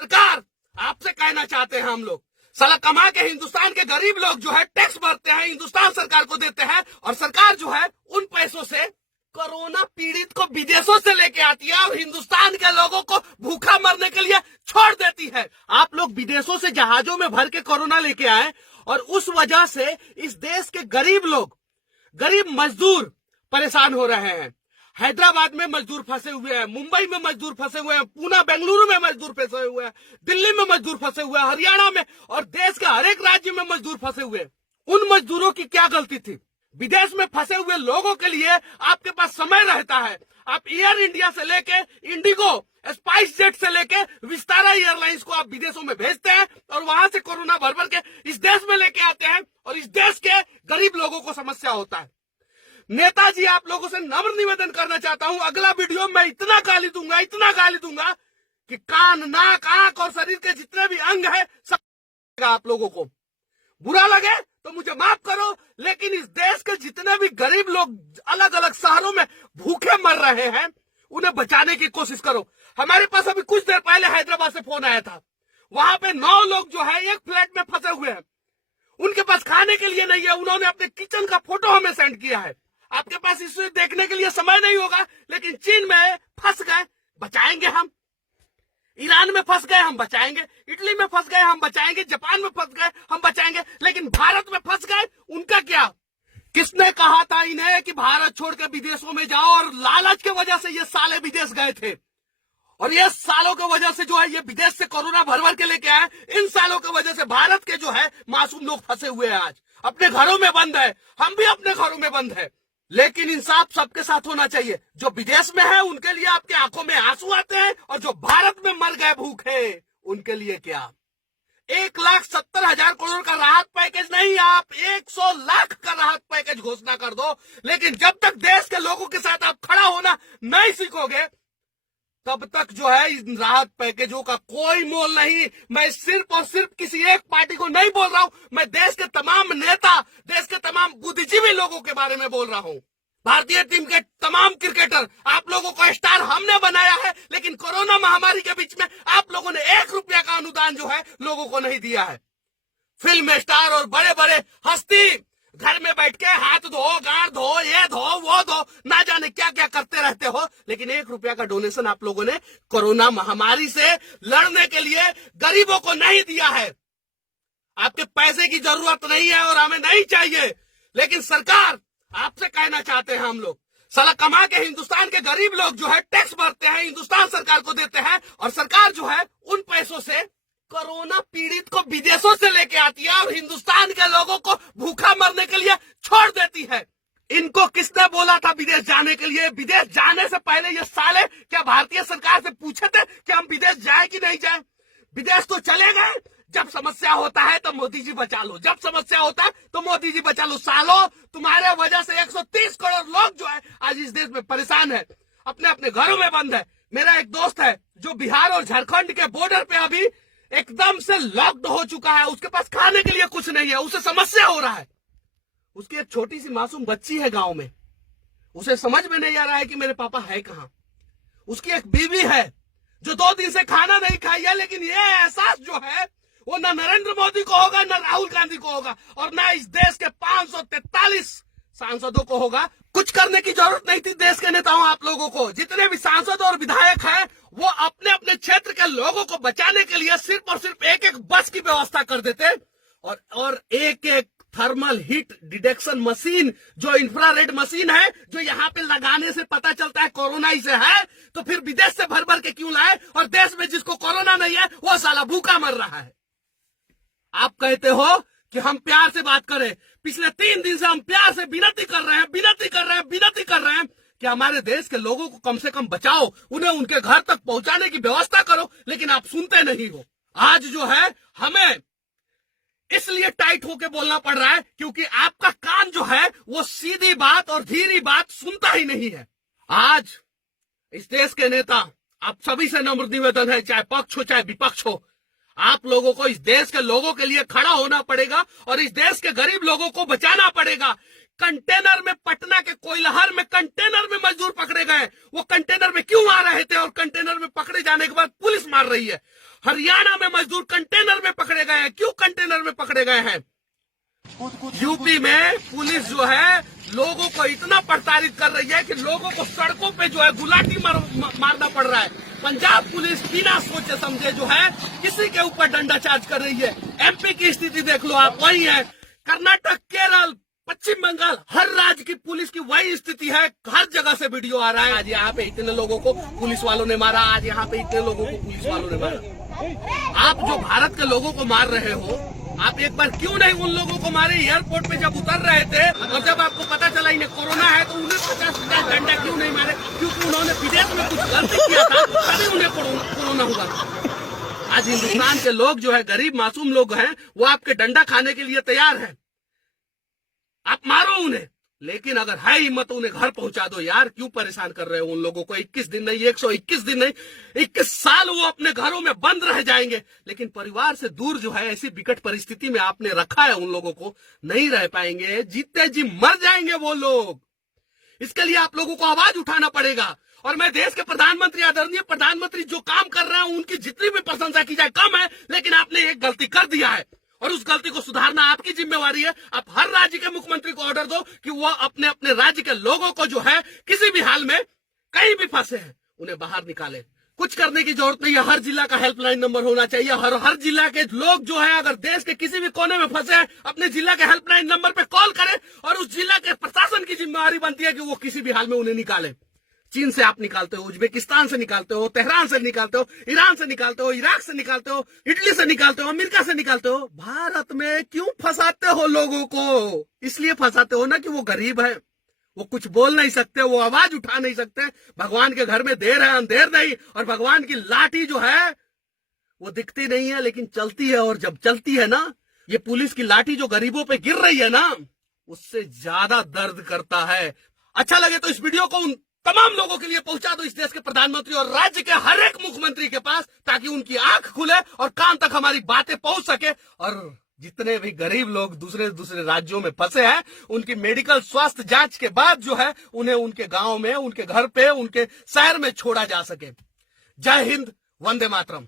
सरकार, आपसे कहना चाहते हैं हम लोग, साला कमा के हिंदुस्तान के गरीब लोग जो है टैक्स भरते हैं, हिंदुस्तान सरकार को देते हैं, और सरकार जो है उन पैसों से कोरोना पीड़ित को विदेशों से लेके आती है और हिंदुस्तान के लोगों को भूखा मरने के लिए छोड़ देती है। आप लोग विदेशों से जहाजों में भर के कोरोना लेके आए और उस वजह से इस देश के गरीब लोग, गरीब मजदूर परेशान हो रहे हैं। हैदराबाद में मजदूर फंसे हुए हैं, मुंबई में मजदूर फंसे हुए हैं, पूना बेंगलुरु में मजदूर फंसे हुए हैं, दिल्ली में मजदूर फंसे हुए हैं, हरियाणा में और देश के हर एक राज्य में मजदूर फंसे हुए हैं। उन मजदूरों की क्या गलती थी? विदेश में फंसे हुए लोगों के लिए आपके पास समय रहता है। आप एयर इंडिया से लेके इंडिगो, स्पाइस जेट से लेके विस्तारा एयरलाइंस को आप विदेशों में भेजते हैं और वहां से कोरोना भर भर के इस देश में लेके आते हैं और इस देश के गरीब लोगों को समस्या होता है। नेताजी, आप लोगों से नम्र निवेदन करना चाहता हूं, अगला वीडियो में इतना गाली दूंगा कि कान, नाक, आंख और शरीर के जितने भी अंग है सब आप लोगों को बुरा लगे तो मुझे माफ करो, लेकिन इस देश के जितने भी गरीब लोग अलग अलग शहरों में भूखे मर रहे हैं उन्हें बचाने की कोशिश करो। हमारे पास अभी कुछ देर पहले हैदराबाद से फोन आया था, वहां पे 9 लोग जो है एक फ्लैट में फंसे हुए हैं, उनके पास खाने के लिए नहीं है। उन्होंने अपने किचन का फोटो हमें सेंड किया है। आपके पास इसे देखने के लिए समय नहीं होगा, लेकिन चीन में फंस गए, बचाएंगे हम। ईरान में फंस गए, हम बचाएंगे। इटली में फंस गए, हम बचाएंगे। जापान में फंस गए, हम बचाएंगे। लेकिन भारत में फंस गए, उनका क्या? किसने कहा था इन्हें कि भारत छोड़ के विदेशों में जाओ? और लालच की वजह से ये साले विदेश गए थे, और ये सालों की वजह से जो है ये विदेश से कोरोना भर भर के लेके आए। इन सालों की वजह से भारत के जो है मासूम लोग फंसे हुए हैं, आज अपने घरों में बंद है। हम भी अपने घरों में बंद है, लेकिन इंसाफ सबके साथ होना चाहिए। जो विदेश में है उनके लिए आपके आंखों में आंसू आते हैं, और जो भारत में मर गए भूखे उनके लिए क्या? 1,70,000 करोड़ का राहत पैकेज नहीं, आप 100 लाख का राहत पैकेज घोषणा कर दो। लेकिन जब तक देश के लोगों के साथ आप खड़ा होना नहीं सीखोगे, तब तक जो है इन राहत पैकेजों का कोई मोल नहीं। मैं सिर्फ और सिर्फ किसी एक पार्टी को नहीं बोल रहा हूं, मैं देश के तमाम नेता, देश के तमाम बुद्धिजीवी लोगों के बारे में बोल रहा हूं। भारतीय टीम के तमाम क्रिकेटर, आप लोगों को स्टार हमने बनाया है, लेकिन कोरोना महामारी के बीच में आप लोगों ने 1 रुपया का अनुदान जो है लोगों को नहीं दिया है। फिल्म स्टार और बड़े बड़े हस्ती घर में बैठ के हाथ धो, गांड धो, ये धो, वो धो, ना जाने क्या क्या करते रहते हो, लेकिन 1 रुपया का डोनेशन आप लोगों ने कोरोना महामारी से लड़ने के लिए गरीबों को नहीं दिया है। आपके पैसे की जरूरत नहीं है और हमें नहीं चाहिए, लेकिन सरकार, आपसे कहना चाहते हैं हम लोग, साला कमा के हिंदुस्तान के गरीब लोग जो है टैक्स भरते हैं, हिंदुस्तान सरकार को देते हैं, और सरकार जो है उन पैसों से कोरोना पीड़ित को विदेशों से लेके आती है और हिंदुस्तान के लोगों को भूखा मरने के लिए छोड़ देती है। इनको किसने बोला था विदेश जाने के लिए? विदेश जाने से पहले ये साले क्या भारतीय सरकार से पूछे थे कि हम विदेश जाए कि नहीं जाए? विदेश तो चले गए। जब समस्या होता है तो मोदी जी बचा लो, जब समस्या होता है तो मोदी जी बचा लो। सालों, तुम्हारे वजह से 130 करोड़ लोग जो है आज इस देश में परेशान है, अपने अपने घरों में बंद है। मेरा एक दोस्त है जो बिहार और झारखंड के बॉर्डर पे अभी एकदम से लॉक्ड हो चुका है, उसके पास खाने के लिए कुछ नहीं है, उसे समस्या हो रहा है। उसकी एक छोटी सी मासूम बच्ची है गांव में, उसे समझ में नहीं आ रहा है कि मेरे पापा है कहां। उसकी एक बीवी है जो 2 दिन से खाना नहीं खाई है, लेकिन ये एहसास जो है वो न नरेंद्र मोदी को होगा, न राहुल गांधी को होगा, और न इस देश के 543 सांसदों को होगा। कुछ करने की जरूरत नहीं थी देश के नेताओं, आप लोगों को। जितने भी सांसद और विधायक हैं वो अपने अपने क्षेत्र के लोगों को बचाने के लिए सिर्फ और सिर्फ एक एक बस की व्यवस्था कर देते, और एक एक थर्मल हीट डिटेक्शन मशीन, जो इंफ्रारेड मशीन है, जो यहाँ पे लगाने से पता चलता है कोरोना इसे है, तो फिर विदेश से भर भर के क्यों लाए? और देश में जिसको कोरोना नहीं है वो साला भूखा मर रहा है। आप कहते हो कि हम प्यार से बात करें। पिछले 3 दिन से हम प्यार से विनती कर रहे हैं कि हमारे देश के लोगों को कम से कम बचाओ, उन्हें उनके घर तक पहुंचाने की व्यवस्था करो, लेकिन आप सुनते नहीं हो। आज जो है हमें इसलिए टाइट होके बोलना पड़ रहा है क्योंकि आपका कान जो है वो सीधी बात और धीरी बात सुनता ही नहीं है। आज इस देश के नेता, आप सभी से नम्र निवेदन है, चाहे पक्ष हो चाहे विपक्ष हो, आप लोगों को इस देश के लोगों के लिए खड़ा होना पड़ेगा और इस देश के गरीब लोगों को बचाना पड़ेगा। कंटेनर में, पटना के कोइलहर में कंटेनर में मजदूर पकड़े गए। वो कंटेनर में क्यों आ रहे थे और कंटेनर में पकड़े जाने के बाद पुलिस मार रही है? हरियाणा में मजदूर कंटेनर में पकड़े गए हैं। क्यों कंटेनर में पकड़े गए हैं? यूपी में पुलिस जो है लोगों को इतना प्रताड़ित कर रही है कि लोगों को सड़कों पे जो है गुलाटी मारना पड़ रहा है। पंजाब पुलिस बिना सोचे समझे जो है किसी के ऊपर डंडा चार्ज कर रही है। एमपी की स्थिति देख लो आप, वही है। कर्नाटक, केरल, पश्चिम बंगाल, हर राज्य की पुलिस की वही स्थिति है। हर जगह से वीडियो आ रहा है, आज यहाँ पे इतने लोगों को पुलिस वालों ने मारा, आज यहाँ पे इतने लोगों को पुलिस वालों ने मारा। आप जो भारत के लोगों को मार रहे हो, आप एक बार क्यों नहीं उन लोगों को मारे? एयरपोर्ट पे जब उतर रहे थे और जब आपको पता चला इन्हें कोरोना है तो उन्हें 50-50 डंडा क्यों नहीं मारे? क्योंकि उन्होंने विदेश में कुछ गलती किया था, तभी उन्हें कोरोना हुआ। आज हिंदुस्तान के लोग जो है, गरीब मासूम लोग हैं, वो आपके डंडा खाने के लिए तैयार है। आप मारो उन्हें, लेकिन अगर है हिम्मत तो उन्हें घर पहुंचा दो यार। क्यों परेशान कर रहे हो उन लोगों को? 21 दिन नहीं, 121 दिन नहीं, 21 साल वो अपने घरों में बंद रह जाएंगे, लेकिन परिवार से दूर जो है ऐसी विकट परिस्थिति में आपने रखा है उन लोगों को, नहीं रह पाएंगे, जीते जी मर जाएंगे वो लोग। इसके लिए आप लोगों को आवाज उठाना पड़ेगा। और मैं देश के प्रधानमंत्री, आदरणीय प्रधानमंत्री जो काम कर रहे हैं उनकी जितनी भी प्रशंसा की जाए कम है, लेकिन आपने एक गलती कर दिया है और उस गलती को सुधारना आपकी जिम्मेवारी है। आप हर राज्य के मुख्यमंत्री को ऑर्डर दो कि वह अपने अपने राज्य के लोगों को जो है किसी भी हाल में कहीं भी फंसे हैं उन्हें बाहर निकाले। कुछ करने की जरूरत नहीं है। हर जिला का हेल्पलाइन नंबर होना चाहिए। हर जिला के लोग जो है अगर देश के किसी भी कोने में फंसे हैं, अपने जिला के हेल्पलाइन नंबर पे कॉल करें और उस जिला के प्रशासन की जिम्मेवारी बनती है कि वो किसी भी हाल में उन्हें निकाले। चीन से आप निकालते हो, उज्बेकिस्तान से निकालते हो, तेहरान से निकालते हो, ईरान से निकालते हो, इराक से निकालते हो, इटली से निकालते हो, अमेरिका से निकालते हो। भारत में क्यों फंसाते हो लोगों को? इसलिए फंसाते हो ना कि वो गरीब है, वो कुछ बोल नहीं सकते, वो आवाज उठा नहीं सकते। भगवान के घर में देर है अंधेर नहीं, और भगवान की लाठी जो है वो दिखती नहीं है लेकिन चलती है। और जब चलती है ना, ये पुलिस की लाठी जो गरीबों पे गिर रही है ना, उससे ज्यादा दर्द करता है। अच्छा लगे तो इस वीडियो को उन तमाम लोगों के लिए पहुंचा दो, इस देश के प्रधानमंत्री और राज्य के हर एक मुख्यमंत्री के पास, ताकि उनकी आंख खुले और कान तक हमारी बातें पहुंच सके। और जितने भी गरीब लोग दूसरे दूसरे राज्यों में फंसे हैं, उनकी मेडिकल स्वास्थ्य जांच के बाद जो है उन्हें उनके गांव में, उनके घर पे, उनके शहर में छोड़ा जा सके। जय हिंद, वंदे मातरम।